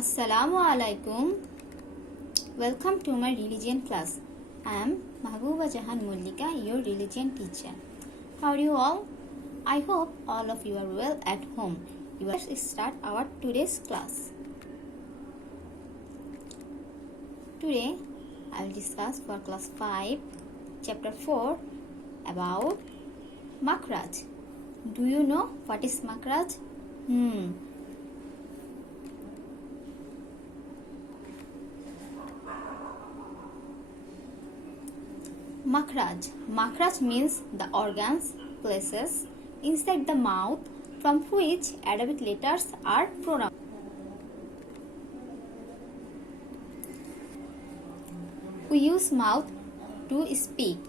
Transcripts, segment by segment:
Assalamu alaikum. Welcome to my religion class. I am Mahbuba Jahan Mullika, your religion teacher. How are you all? I hope all of you are well at home. Let's start our today's class. Today I will discuss for class 5, chapter 4 about Makhraj. Do you know what is Makhraj? Makhraj. Makhraj means the organs, places inside the mouth from which Arabic letters are pronounced. We use mouth to speak.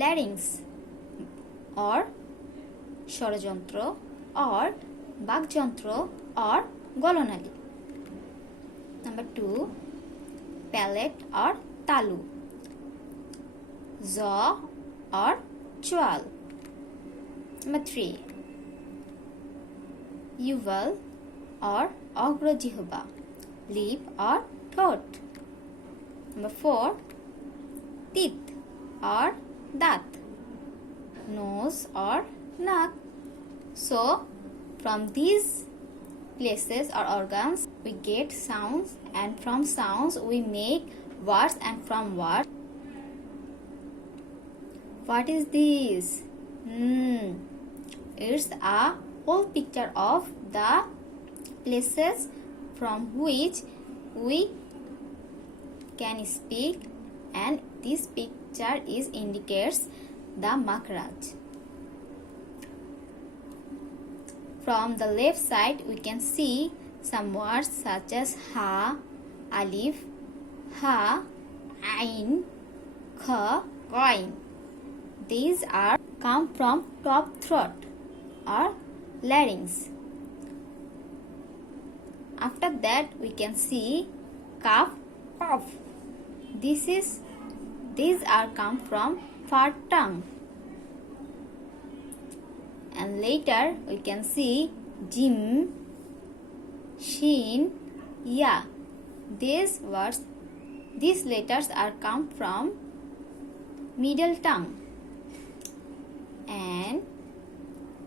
Larynx or ষড়যন্ত্র or বাকযন্ত্র or গলনালী. Number 2, palate or talu, jaw or choal. Number 3, uval or অগ্রজিহ্বা, lip or throat. Number 4, teeth or দাঁত, nose or নাক. So from these places or organs we get sounds, and from sounds we make words, and from words, what is this? It's a whole picture of the places from which we can speak, and this picture indicates the Makhraj. From the left side we can see some words such as ha, alif, ha, ain, kha, ghain. These are come from top throat or larynx. After that we can see kaf, cough. These are come from far tongue. And later we can see jim, shin, ya. These letters are come from middle tongue. And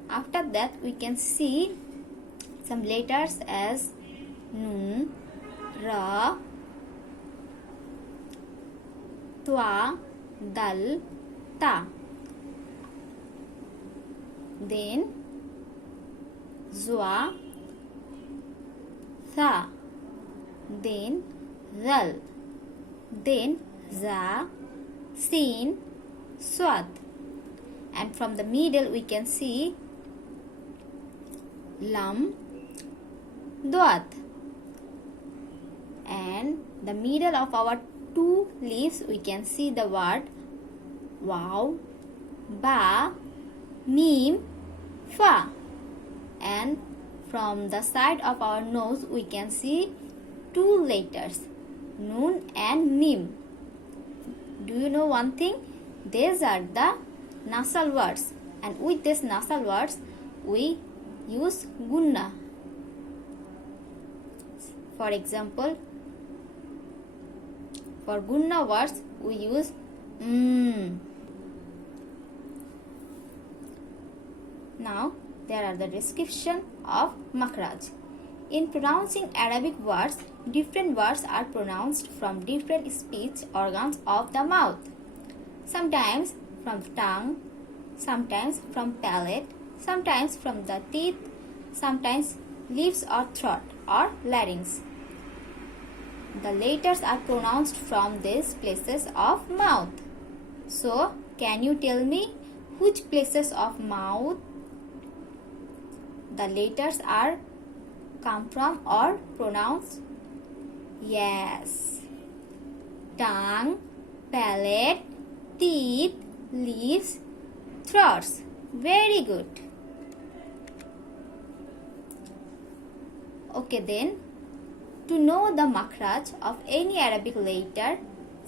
after that we can see some letters as nun, ra, twa, dal, ta. Then zwa, tha, then zal, then za, sin, swat. And from the middle we can see lam, dwat. And the middle of our two leaves we can see the word waw, ba, mim, fa. And from the side of our nose we can see two letters, nun and mim. Do you know one thing? These are the nasal words, and with these nasal words we use gunna. For example, for gunna words we use Now there are the description of Makhraj. In pronouncing Arabic words, different words are pronounced from different speech organs of the mouth. Sometimes from tongue, sometimes from palate, sometimes from the teeth, sometimes lips or throat or larynx. The letters are pronounced from these places of mouth. So can you tell me which places of mouth the letters are come from or pronounced? Yes, tongue, palate, teeth, lips, throats. Very good. Okay then, to know the Makhraj of any Arabic letter,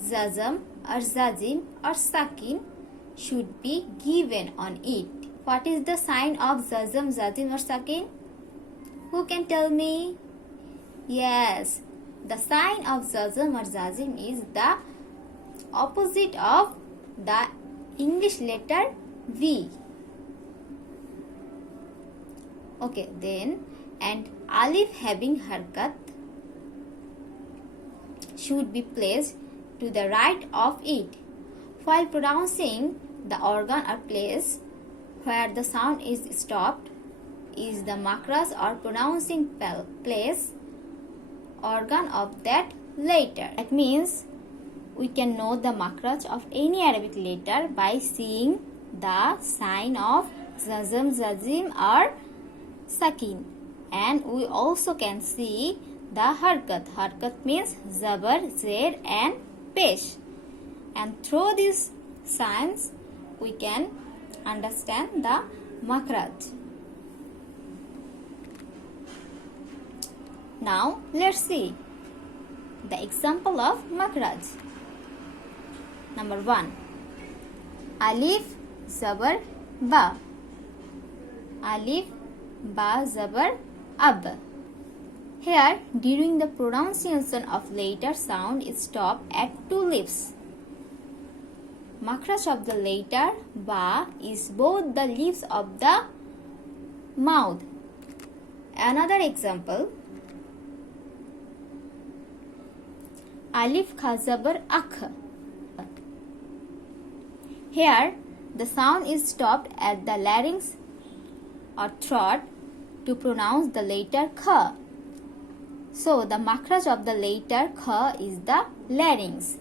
zazam or zazim or sakin should be given on it. what is the sign of Zazam, Zazim or Sakin? Who can tell me? Yes, the sign of Zazam or Zazim is the opposite of the English letter V. Okay, then, and alif having harkat should be placed to the right of it. While pronouncing, the organ or place where the sound is stopped is the makhraj or pronouncing place organ of that letter. That means we can know the makhraj of any Arabic letter by seeing the sign of Zazam, Zazim or Sakin, and we also can see the harkat. Harkat means Zabar, Zer and Pesh, and through these signs we can understand the makhraj. Now let's see the example of makhraj. Number 1. Alif Zabar Ba. Alif Ba Zabar Ab. Here, during the pronunciation of letter sound is stopped at 2 lips. Makhraj of the letter Ba is both the lips of the mouth. Another example. Alif Kha Zabar Akh. Here, the sound is stopped at the larynx or throat to pronounce the letter Kha. So, the makhraj of the letter Kha is the larynx.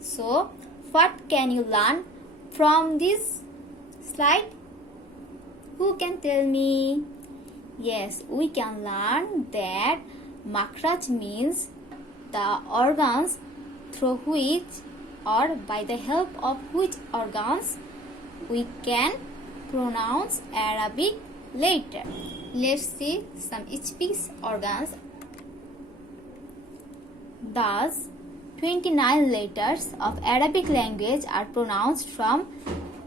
So, what can you learn from this slide? Who can tell me? Yes, we can learn that makhraj means the organs through which or by the help of which organs we can pronounce Arabic letter. Let's see some speech organs. Thus, 29 letters of Arabic language are pronounced from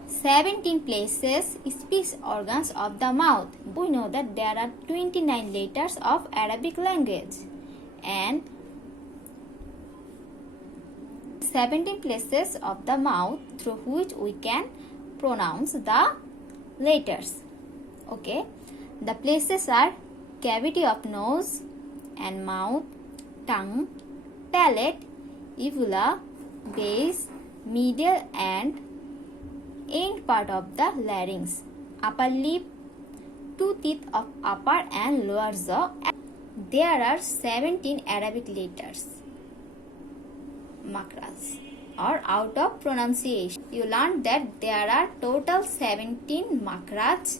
17 places speech organs of the mouth. We know that there are 29 letters of Arabic language and 17 places of the mouth through which we can pronounce the letters. Okay, the places are cavity of nose and mouth, tongue, palate, uvula, base, middle and end part of the larynx, upper lip, 2 teeth of upper and lower jaw. There are 17 Arabic letters. Makhraj or out of pronunciation. You learned that there are total 17 makhraj